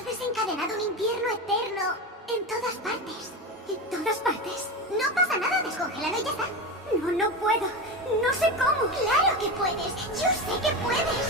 Has desencadenado un invierno eterno en todas partes. ¿En todas partes? No pasa nada, descongélalo y ya está. No, no puedo. No sé cómo. ¡Claro que puedes! ¡Yo sé que puedes!